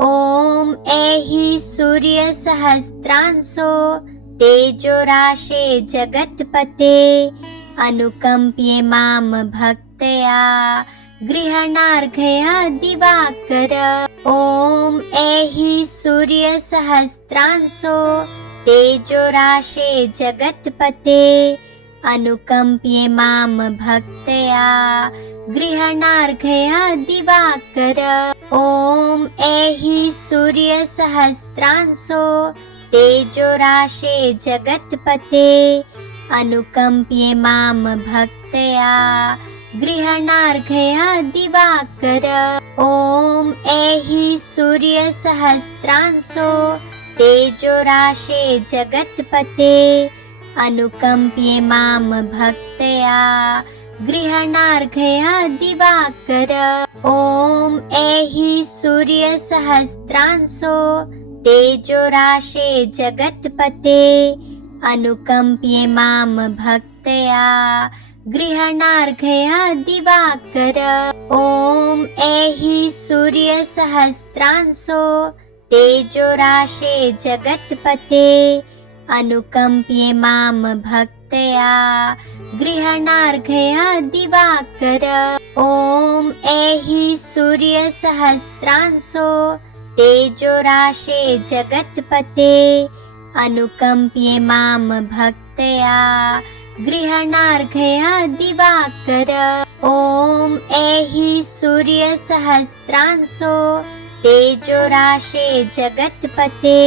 ॐ ऐहि सूर्यसहस्रांशो तेजोराशे जगत्पते अनुकम्प्ये मां भक्त्या गृह्णार्घ्या दिवाकर। ॐ ऐहि सूर्यसहस्रांशो तेजोराशे जगत्पते अनुकम्प्ये मां भक्त्या गृह्णार्घ्या दिवाकर। ॐ ऐहि सूर्यसहस्रांशो तेजोराशे जगत्पते अनुकम्प्ये मां भक्त्या गृह्णार्घ्या दिवाकर। ॐ ऐहि सूर्यसहस्रांशो तेजोराशे जगत्पते अनुकम्प्ये मां भक्त्या गृह्णार्घ्या दिवाकर। ॐ ऐहि सूर्यसहस्रांशो तेजोराशे जगत्पते अनुकम्प्ये मां भक्त्या गृह्णार्घ्या दिवाकर। ॐ ऐहि सूर्यसहस्रांशो तेजोराशे जगत्पते अनुकम्प्ये मां भक्त्या गृह्णार्घ्या दिवाकर। ॐ ऐहि सूर्यसहस्रांशो तेजोराशे जगत्पते अनुकम्प्ये मां भक्त्या गृह्णार्घ्या दिवाकर। ॐ ऐहि सूर्यसहस्रांशो तेजोराशे जगत्पते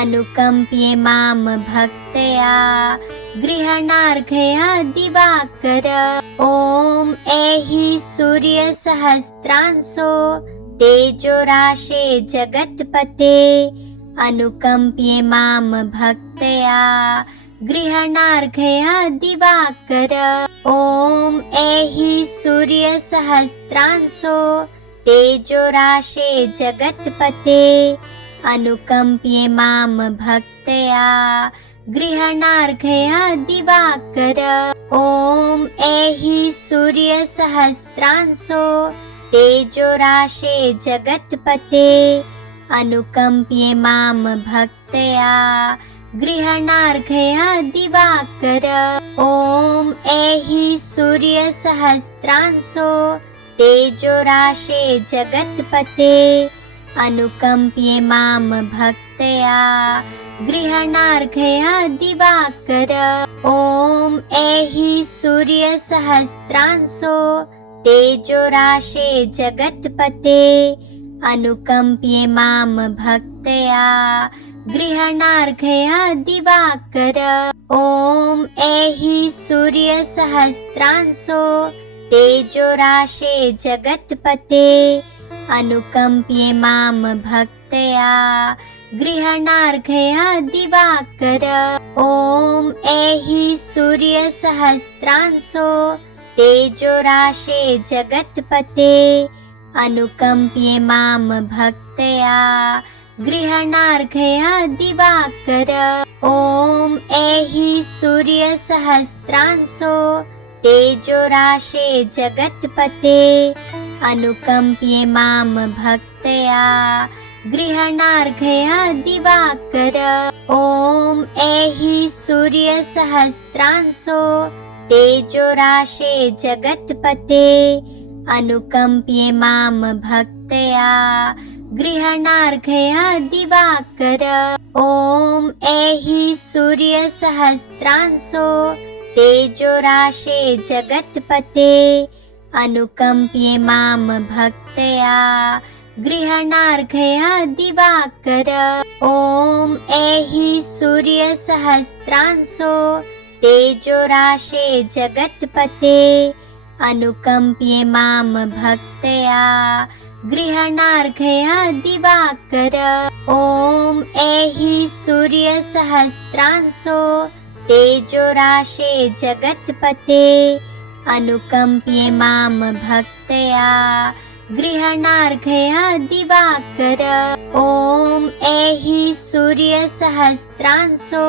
अनुकम्प्ये मां भक्त्या गृह्णार्घ्या दिवाकर। ॐ ऐहि सूर्यसहस्रांशो तेजोराशे जगत्पते अनुकम्प्ये मां भक्त्या गृह्णार्घ्या दिवाकर। ॐ ऐहि सूर्यसहस्रांशो तेजोराशे जगत्पते अनुकम्प्ये मां भक्त्या गृह्णार्घ्या दिवाकर। ॐ ऐहि सूर्यसहस्रांशो तेजोराशे जगत्पते अनुकम्प्ये मां भक्त्या गृह्णार्घ्या दिवाकर। ॐ ऐहि सूर्यसहस्रांशो तेजोराशे जगत्पते अनुकम्प्ये मां भक्त्या गृह्णार्घ्या दिवाकर। ॐ ऐहि सूर्यसहस्रांशो तेजोराशे जगत्पते अनुकम्प्ये मां भक्त्या गृह्णार्घ्या दिवाकर। ॐ ऐहि सूर्यसहस्रांशो तेजोराशे जगत्पते अनुकम्प्ये मां भक्त्या गृह्णार्घ्या दिवाकर। ॐ ऐहि सूर्यसहस्रांशो तेजोराशे जगत्पते अनुकम्प्ये मां भक्त्या गृह्णार्घ्या दिवाकर। ॐ ऐहि सूर्यसहस्रांशो तेजोराशे जगत्पते अनुकम्प्ये मां भक्त्या गृह्णार्घ्या दिवाकर। ॐ ऐहि सूर्यसहस्रांशो तेजोराशे जगत्पते अनुकम्प्ये मां भक्त्या गृह्णार्घ्या दिवाकर। ॐ ऐहि सूर्यसहस्रांशो तेजोराशे जगत्पते अनुकम्प्ये मां भक्त्या गृह्णार्घ्या दिवाकर। ॐ ऐहि सूर्यसहस्रांशो तेजोराशे जगत्पते अनुकम्प्ये मां भक्त्या गृह्णार्घ्या दिवाकर। ॐ ऐहि सूर्यसहस्रांशो तेजोराशे जगत्पते अनुकम्प्ये मां भक्त्या गृह्णार्घ्या दिवाकर। ॐ ऐहि सूर्यसहस्रांशो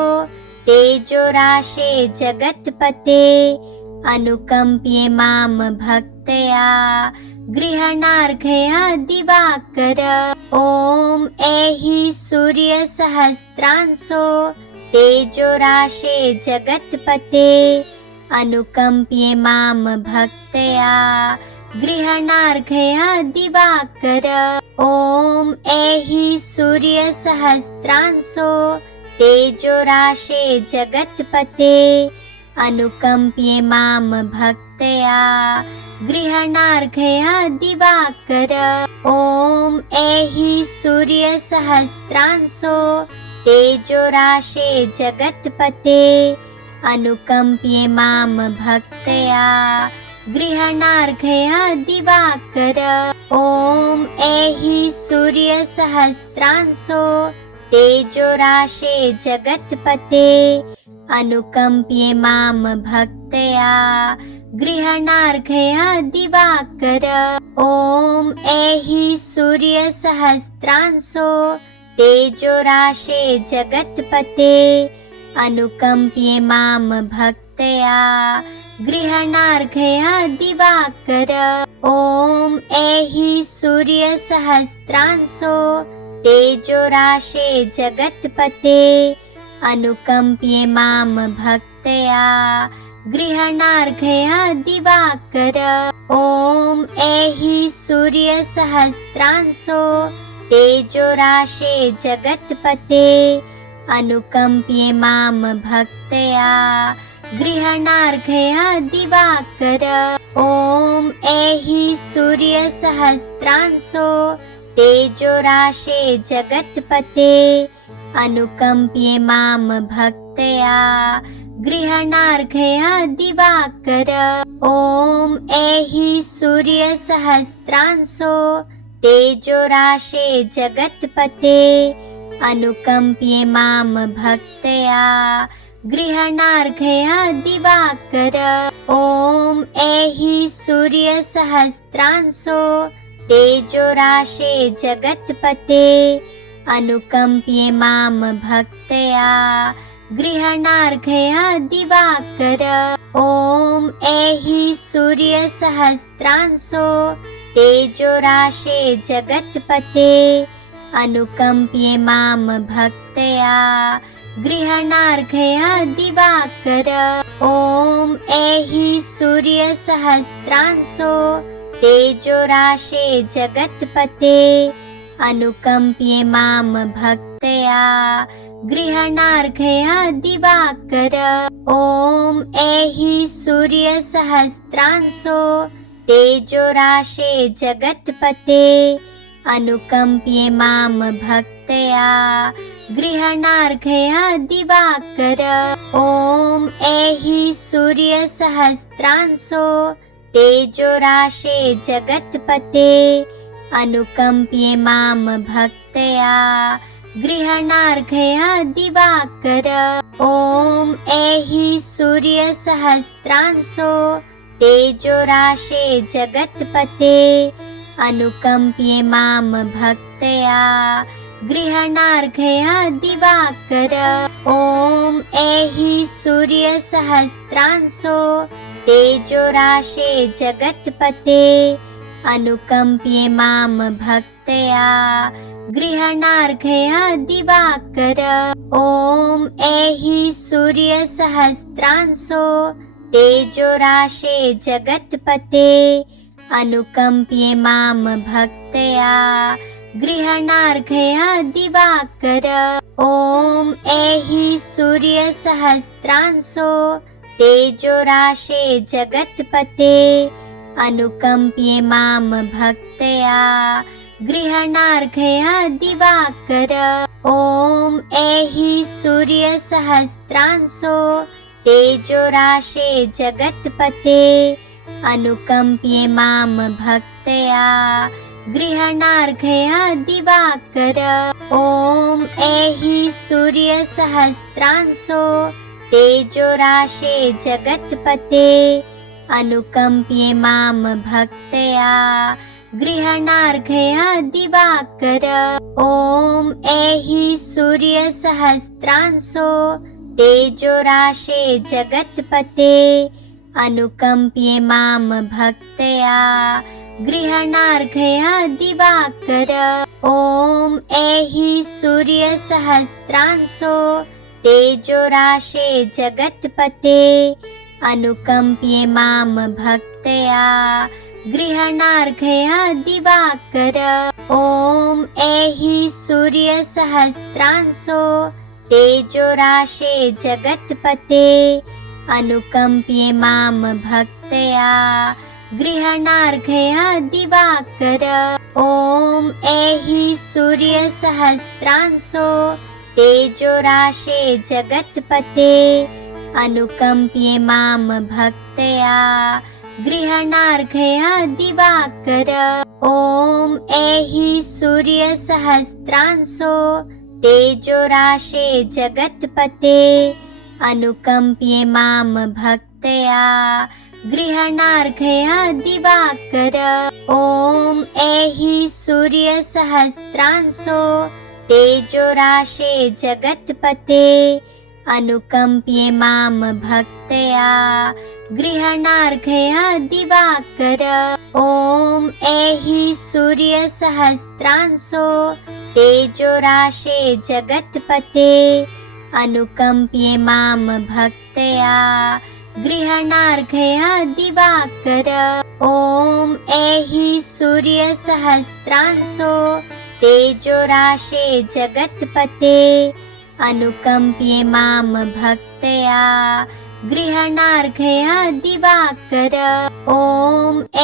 तेजोराशे जगत्पते अनुकम्प्ये मां भक्त्या गृहणार्घ्य दिवाकर। ॐ ऐहि सूर्यसहस्रांशो तेजोराशे जगत्पते अनुकम्प्ये मां भक्त्या गृहणार्घ्य दिवाकर। ॐ ऐहि सूर्यसहस्रांशो तेजोराशे जगत्पते अनुकम्प्ये मां भक्त्या गृहणार्घ्य दिवाकर। ॐ ऐहि सूर्यसहस्रांशो तेजोराशे जगत्पते अनुकम्प्ये मां भक्त्या गृहणार्घ्य दिवाकर। ॐ ऐहि सूर्यसहस्रांशो तेजोराशे जगत्पते अनुकम्प्ये मां भक्त्या गृहणार्घ्य दिवाकर। ॐ ऐहि सूर्यसहस्रांशो तेजोराशे जगत्पते अनुकम्प्ये मां भक्त्या गृहणार्घ्य दिवाकर। ॐ ऐहि सूर्यसहस्रांशो तेजोराशे जगत्पते अनुकम्प्ये मां भक्त्या गृहणार्घ्य दिवाकर। ॐ ऐहि सूर्यसहस्रांशो तेजोराशे जगत्पते अनुकम्प्ये मां भक्त्या गृहणार्घ्य दिवाकर। ॐ ऐहि सूर्यसहस्रांशो तेजोराशे जगत्पते अनुकम्प्ये मां भक्त्या गृहणार्घ्य दिवाकर। ॐ ऐहि सूर्यसहस्रांशो तेजोराशे जगत्पते अनुकम्प्ये मां भक्त्या गृहणार्घ्य दिवाकर। ॐ ऐहि सूर्यसहस्रांशो तेजोराशे जगत्पते अनुकम्प्ये मां भक्त्या गृहणार्घ्य दिवाकर। ॐ ऐहि सूर्यसहस्रांशो तेजोराशे जगत्पते अनुकम्प्ये मां भक्त्या गृहणार्घ्य दिवाकर। ॐ ऐहि सूर्यसहस्रांशो तेजोराशे जगत्पते अनुकम्प्ये मां भक्त्या गृहणार्घ्य दिवाकर। ॐ ऐहि सूर्यसहस्रांशो तेजोराशे जगत्पते अनुकम्प्ये मां भक्त्या गृहणार्घ्य दिवाकर। ॐ ऐहि सूर्यसहस्रांशो तेजोराशे जगत्पते अनुकम्प्ये मां भक्त्या गृहणार्घ्य दिवाकर। ॐ ऐहि सूर्यसहस्रांशो तेजोराशे जगत्पते अनुकम्प्ये मां भक्त्या गृहणार्घ्य दिवाकर। ॐ ऐहि सूर्यसहस्रांशो तेजोराशे जगत्पते अनुकम्प्ये मां भक्त्या गृहणार्घ्य दिवाकर। ॐ ऐहि सूर्यसहस्रांशो तेजोराशे जगत्पते अनुकम्प्ये मां भक्त्या गृहणार्घ्य दिवाकर। ॐ ऐहि सूर्यसहस्रांशो तेजोराशे जगत्पते अनुकम्प्ये मां भक्त्या गृहणार्घ्य दिवाकर। ॐ ऐहि सूर्यसहस्रांशो तेजोराशे जगत्पते अनुकम्प्ये मां भक्त्या गृहणार्घ्य दिवाकर। ॐ ऐहि सूर्यसहस्रांशो तेजोराशे जगत्पते अनुकम्प्ये मां भक्त्या गृहणार्घ्य दिवाकर। ॐ ऐहि सूर्यसहस्रांशो तेजोराशे जगत्पते अनुकम्प्ये मां भक्त्या गृहणार्घ्य दिवाकर। ॐ ऐहि सूर्यसहस्रांशो तेजोराशे जगत्पते अनुकम्प्ये मां भक्त्या गृहणार्घ्य दिवाकर। ॐ ऐहि सूर्यसहस्रांशो तेजोराशे जगत्पते अनुकम्प्ये मां भक्त्या गृहणार्घ्य दिवाकर। ॐ ऐहि सूर्यसहस्रांशो तेजोराशे जगत्पते अनुकम्प्ये मां भक्त्या गृहणार्घ्य दिवाकर। ॐ ऐहि सूर्यसहस्रांशो तेजोराशे जगत्पते अनुकम्प्ये मां भक्त्या गृहणार्घ्य दिवाकर। ॐ ऐहि सूर्यसहस्रांशो तेजोराशे जगत्पते अनुकम्प्ये मां भक्त्या गृहणार्घ्य दिवाकर। ॐ ऐहि सूर्यसहस्रांशो तेजोराशे जगत्पते अनुकम्प्ये मां भक्त्या गृहणार्घ्य दिवाकर। ॐ ऐहि सूर्यसहस्रांशो तेजोराशे जगत्पते अनुकम्प्ये मां भक्त्या गृहणार्घ्य दिवाकर। ॐ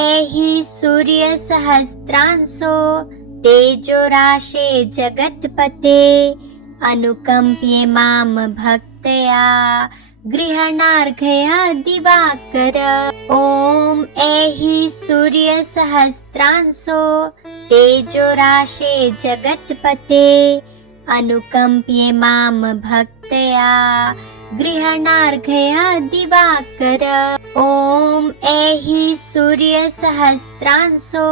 ऐहि सूर्यसहस्रांशो तेजोराशे जगत्पते अनुकम्प्ये मां भक्त्या गृहणार्घ्य दिवाकर। ॐ ऐहि सूर्यसहस्रांशो तेजोराशे जगत्पते अनुकम्प्ये मां भक्त्या गृहणार्घ्य दिवाकर। ॐ ऐहि सूर्यसहस्रांशो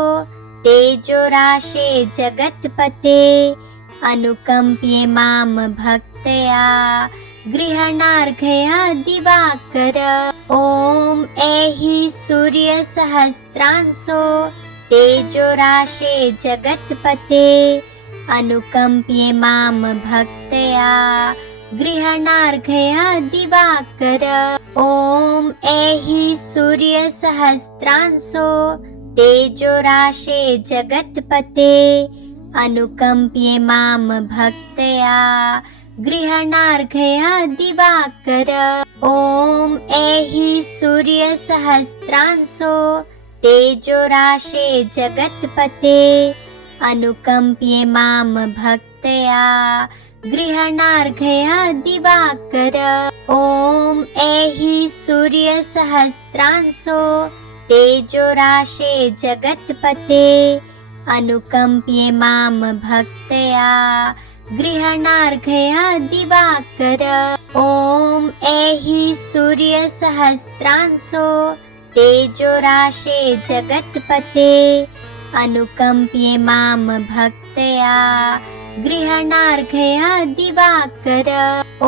तेजोराशे जगत्पते अनुकम्प्ये मां भक्त्या गृहणार्घ्य दिवाकर। ॐ ऐहि सूर्यसहस्रांशो तेजोराशे जगत्पते अनुकम्प्ये मां भक्त्या गृहणार्घ्य दिवाकर। ॐ ऐहि सूर्यसहस्रांशो तेजोराशे जगत्पते अनुकम्प्ये मां भक्त्या गृहणार्घ्य दिवाकर। ॐ ऐहि सूर्यसहस्रांशो तेजोराशे जगत्पते अनुकम्प्ये मां भक्त्या गृहणार्घ्य दिवाकर। ॐ ऐहि सूर्यसहस्रांशो तेजोराशे जगत्पते अनुकम्प्ये मां भक्त्या गृहणार्घ्य दिवाकर। ॐ ऐहि सूर्यसहस्रांशो तेजोराशे जगत्पते अनुकम्प्ये मां भक्त्या गृहणार्घ्य दिवाकर। ॐ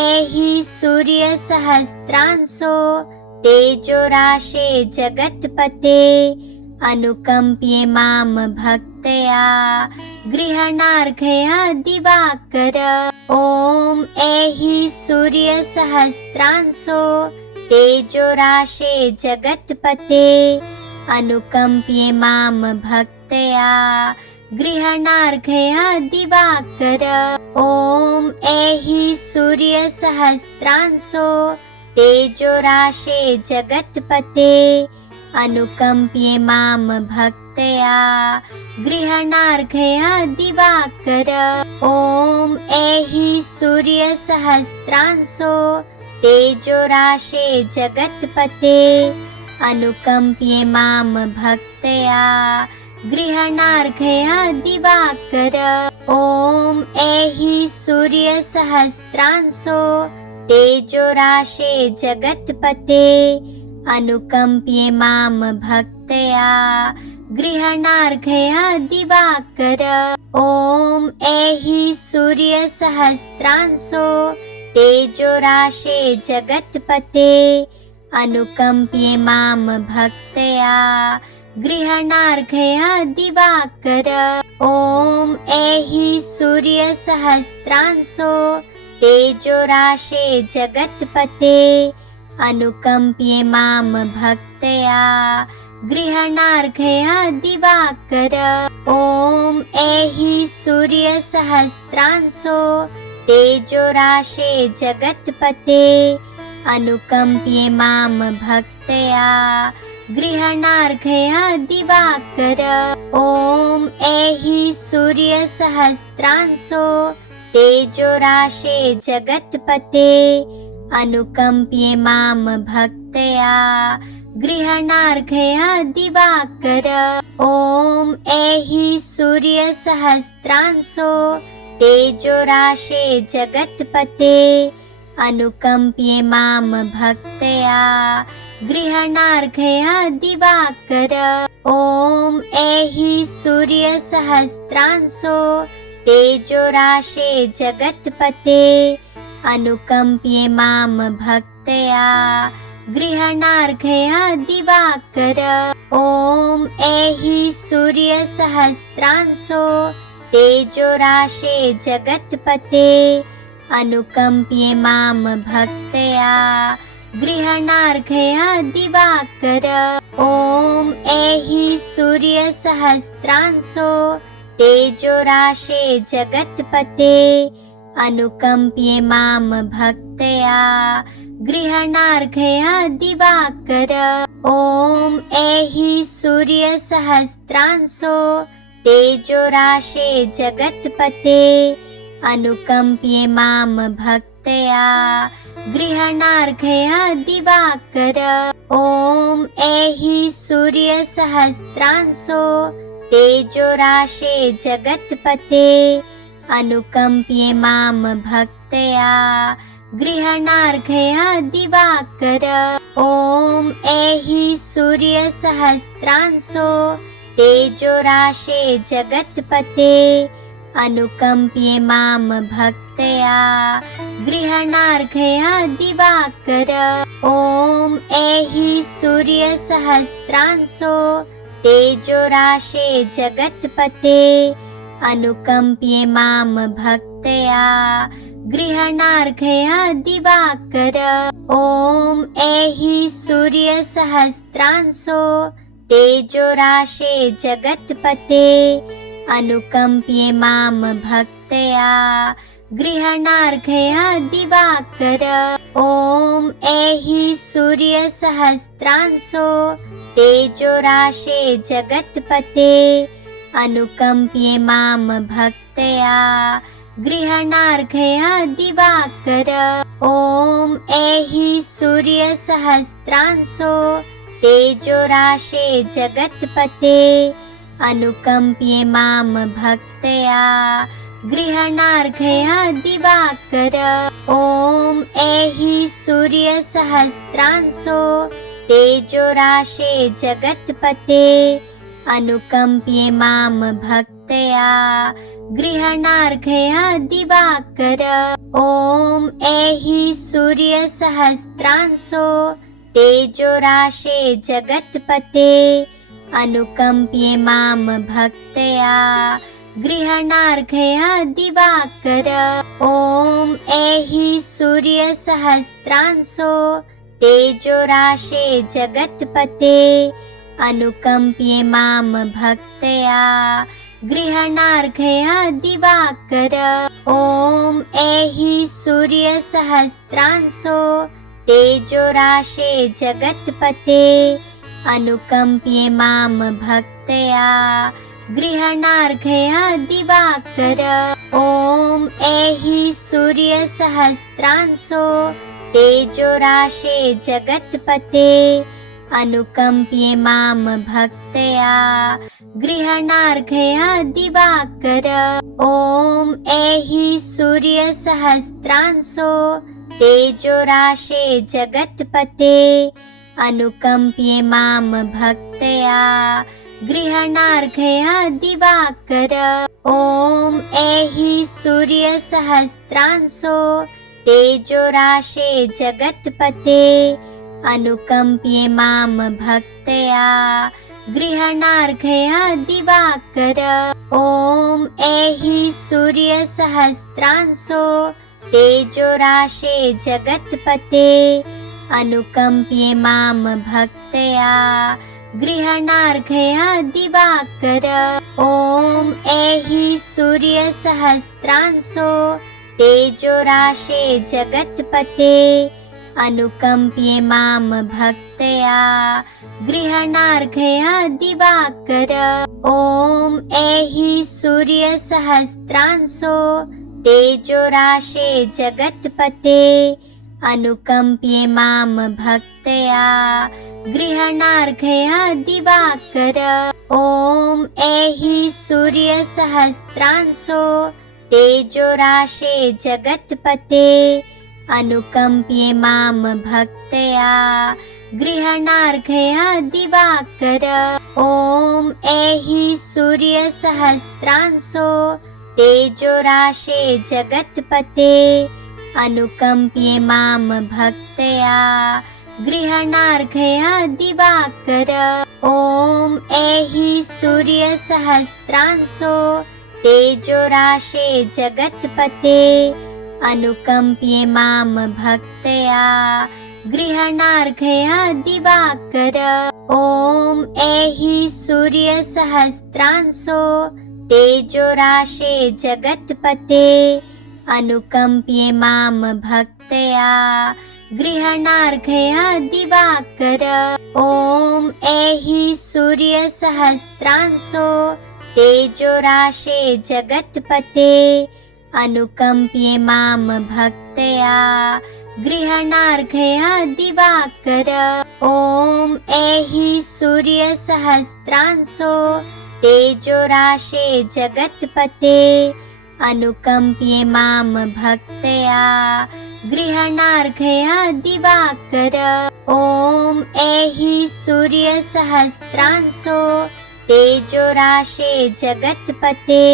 ऐहि सूर्यसहस्रांशो तेजोराशे जगत्पते अनुकम्प्ये मां भक्त्या गृहणार्घ्य दिवाकर। ॐ ऐहि सूर्यसहस्रांशो तेजोराशे जगत्पते अनुकम्प्ये मां भक्त्या गृहणार्घ्य दिवाकर। ॐ ऐहि सूर्यसहस्रांशो तेजोराशे जगत्पते अनुकम्प्ये मां भक्त्या गृहणार्घ्य दिवाकर। ॐ ऐहि सूर्यसहस्रांशो तेजोराशे जगत्पते अनुकम्प्ये मां भक्त्या गृहणार्घ्य दिवाकर। ॐ ऐहि सूर्यसहस्रांशो तेजोराशे जगत्पते अनुकम्प्ये मां भक्त्या गृहणार्घ्य दिवाकर। ॐ ऐहि सूर्यसहस्रांशो तेजोराशे जगत्पते अनुकम्प्ये मां भक्त्या गृहणार्घ्य दिवाकर। ॐ ऐहि सूर्यसहस्रांशो तेजोराशे जगत्पते अनुकम्प्ये मां भक्त्या गृहणार्घ्य दिवाकर। ॐ ऐहि सूर्यसहस्रांशो तेजोराशे जगत्पते अनुकम्प्ये मां भक्त्या गृहणार्घ्य दिवाकर। ॐ ऐहि सूर्यसहस्रांशो तेजोराशे जगत्पते अनुकम्प्ये मां भक्त्या गृहणार्घ्य दिवाकर। ॐ ऐहि सूर्यसहस्रांशो तेजोराशे जगत्पते अनुकम्प्ये मां भक्त्या गृहणार्घ्य दिवाकर। ॐ ऐहि सूर्यसहस्रांशो तेजोराशे जगत्पते अनुकम्प्ये मां भक्त्या गृहणार्घ्य दिवाकर। ॐ ऐहि सूर्यसहस्रांशो तेजोराशे जगत्पते अनुकम्प्ये मां भक्त्या गृहणार्घ्य दिवाकर। ॐ ऐहि सूर्यसहस्रांशो तेजोराशे जगत्पते अनुकम्प्ये मां भक्त्या गृहणार्घ्य दिवाकर। ॐ ऐहि सूर्यसहस्रांशो तेजोराशे जगत्पते अनुकम्प्ये मां भक्त्या गृहणार्घ्य दिवाकर। ॐ ऐहि सूर्यसहस्रांशो तेजोराशे जगत्पते अनुकम्प्ये मां भक्त्या गृहणार्घ्य दिवाकर। ॐ ऐहि सूर्यसहस्रांशो तेजोराशे जगत्पते अनुकम्प्ये मां भक्त्या गृहणार्घ्य दिवाकर। ॐ ऐहि सूर्यसहस्रांशो तेजोराशे जगत्पते अनुकम्प्ये मां भक्त्या गृहणार्घ्य दिवाकर। ॐ ऐहि सूर्यसहस्रांशो तेजोराशे जगत्पते अनुकम्प्ये मां भक्त्या गृहणार्घ्य दिवाकर। ॐ ऐहि सूर्यसहस्रांशो तेजोराशे जगत्पते अनुकम्प्ये मां भक्त्या गृहणार्घ्य दिवाकर। ॐ ऐहि सूर्यसहस्रांशो तेजोराशे जगत्पते अनुकम्प्ये मां भक्त्या गृहणार्घ्य दिवाकर। ॐ ऐहि सूर्यसहस्रांशो तेजोराशे जगत्पते अनुकम्प्ये मां भक्त्या गृहणार्घ्य दिवाकर। ॐ ऐहि सूर्यसहस्रांशो तेजोराशे जगत्पते अनुकम्प्ये मां भक्त्या गृहणार्घ्य दिवाकर। ॐ ऐहि सूर्यसहस्रांशो तेजोराशे जगत्पते अनुकम्प्ये मां भक्त्या गृहणार्घ्य दिवाकर। ॐ ऐहि सूर्यसहस्रांशो तेजोराशे जगत्पते अनुकम्प्ये मां भक्त्या गृहणार्घ्य दिवाकर। ॐ ऐहि सूर्यसहस्रांशो तेजोराशे जगत्पते अनुकम्प्ये मां भक्त्या गृहणार्घ्य दिवाकर। ॐ ऐहि सूर्यसहस्रांशो तेजोराशे जगत्पते अनुकम्प्ये मां भक्त्या गृहणार्घ्य दिवाकर। ॐ ऐहि सूर्यसहस्रांशो तेजोराशे जगत्पते अनुकम्प्ये मां भक्त्या गृहणार्घया दिवाकर। ॐ ऐहि सूर्यसहस्रांशो तेजोराशे जगत्पते अनुकम्प्ये मां भक्त्या गृहणार्घया दिवाकर। ॐ ऐहि सूर्यसहस्रांशो तेजोराशे जगत्पते अनुकम्प्ये मां भक्त्या गृहणार्घया दिवाकर। ॐ ऐहि सूर्यसहस्रांशो तेजोराशे जगत्पते अनुकम्प्ये मां भक्त्या गृहणार्घया दिवाकर। ॐ ऐहि सूर्यसहस्रांशो तेजोराशे जगत्पते अनुकम्प्ये मां भक्त्या गृहणार्घया दिवाकर। ॐ ऐहि सूर्यसहस्रांशो तेजोराशे जगत्पते अनुकम्प्ये मां भक्त्या गृहणार्घया दिवाकर। ॐ ऐहि सूर्यसहस्रांशो तेजोराशे जगत्पते अनुकम्प्ये मां भक्त्या गृहणार्घया दिवाकर। ॐ ऐहि सूर्यसहस्रांशो तेजोराशे जगत्पते अनुकम्प्ये मां भक्त्या गृहणार्घया दिवाकर। ॐ ऐहि सूर्यसहस्रांशो तेजोराशे जगत्पते अनुकम्प्ये मां भक्त्या गृहणार्घया दिवाकर। ॐ ऐहि सूर्यसहस्रांशो तेजोराशे जगत्पते अनुकम्प्ये मां भक्त्या गृहणार्घया दिवाकर। ॐ ऐहि सूर्यसहस्रांशो तेजोराशे जगत्पते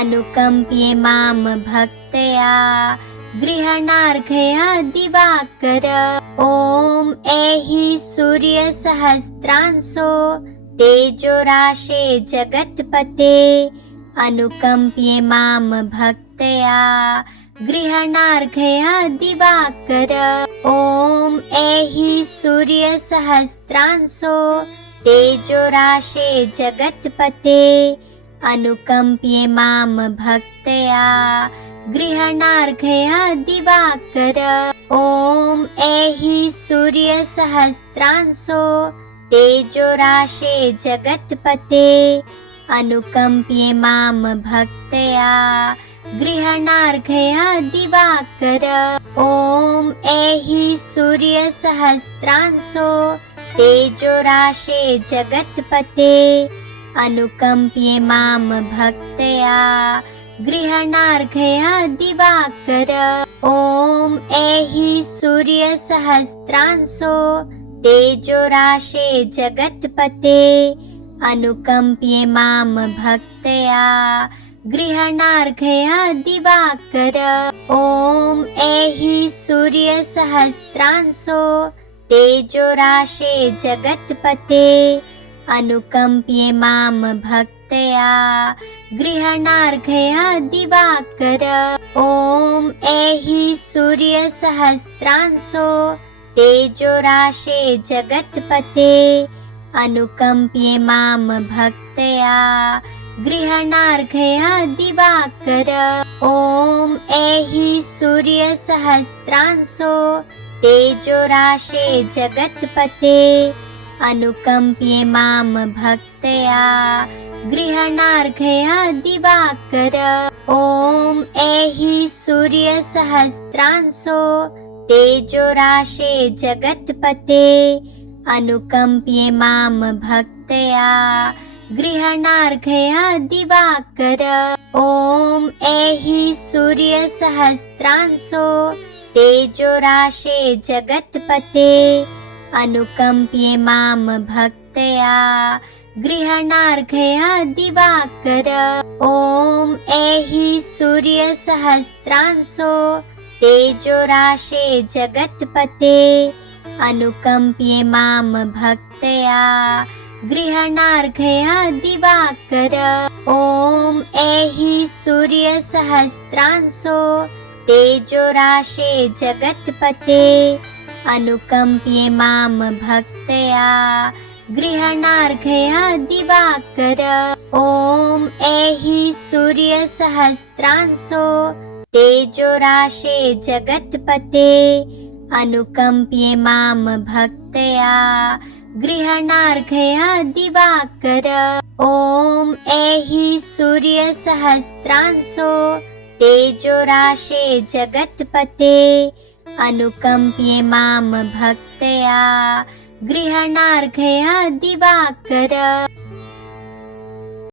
अनुकम्प्ये मां भक्त्या गृहणार्घया दिवाकर। ॐ ऐहि सूर्यसहस्रांशो तेजोराशे जगत्पते अनुकम्प्ये मां भक्त्या गृहणार्घया दिवाकर। ॐ ऐहि सूर्यसहस्रांशो तेजोराशे जगत्पते अनुकम्प्ये मां भक्त्या गृहणार्घया दिवाकर। ॐ ऐहि सूर्यसहस्रांशो तेजोराशे जगत्पते अनुकम्प्ये मां भक्त्या गृहणार्घया दिवाकर। ॐ ऐहि सूर्यसहस्रांशो तेजोराशे जगत्पते अनुकम्प्ये मां भक्त्या गृहणार्घया दिवाकर। ॐ ऐहि सूर्यसहस्रांशो तेजोराशे जगत्पते अनुकम्प्ये मां भक्त्या गृहणार्घया दिवाकर। ॐ ऐहि सूर्यसहस्रांशो तेजोराशे जगत्पते अनुकम्प्ये मां भक्त्या गृहणार्घया दिवाकर। ॐ ऐहि सूर्यसहस्रांशो तेजोराशे जगत्पते अनुकम्प्ये मां भक्त्या गृहणार्घया दिवाकर। ॐ ऐहि सूर्यसहस्रांशो तेजोराशे जगत्पते अनुकम्प्ये मां भक्त्या गृहणार्घया दिवाकर। ॐ ऐहि सूर्यसहस्रांशो तेजोराशे जगत्पते अनुकम्प्ये मां भक्त्या गृहणार्घया दिवाकर। ॐ ऐहि सूर्यसहस्रांशो तेजोराशे जगत्पते अनुकम्प्ये मां भक्त्या गृहणार्घया दिवाकर। ॐ ऐहि सूर्यसहस्रांशो तेजोराशे जगत्पते अनुकम्प्ये मां भक्त्या गृहणार्घया दिवाकर। ॐ ऐहि सूर्यसहस्रांशो तेजोराशे जगत्पते अनुकम्प्ये मां भक्त्या गृहणार्घया दिवाकर। ॐ ऐहि सूर्यसहस्रांशो तेजोराशे जगत्पते अनुकम्प्ये मां भक्त्या गृहणार्घया दिवाकर। ॐ ऐहि सूर्यसहस्रांशो तेजोराशे जगत्पते अनुकम्प्ये मां भक्त्या गृहणार्घया दिवाकर।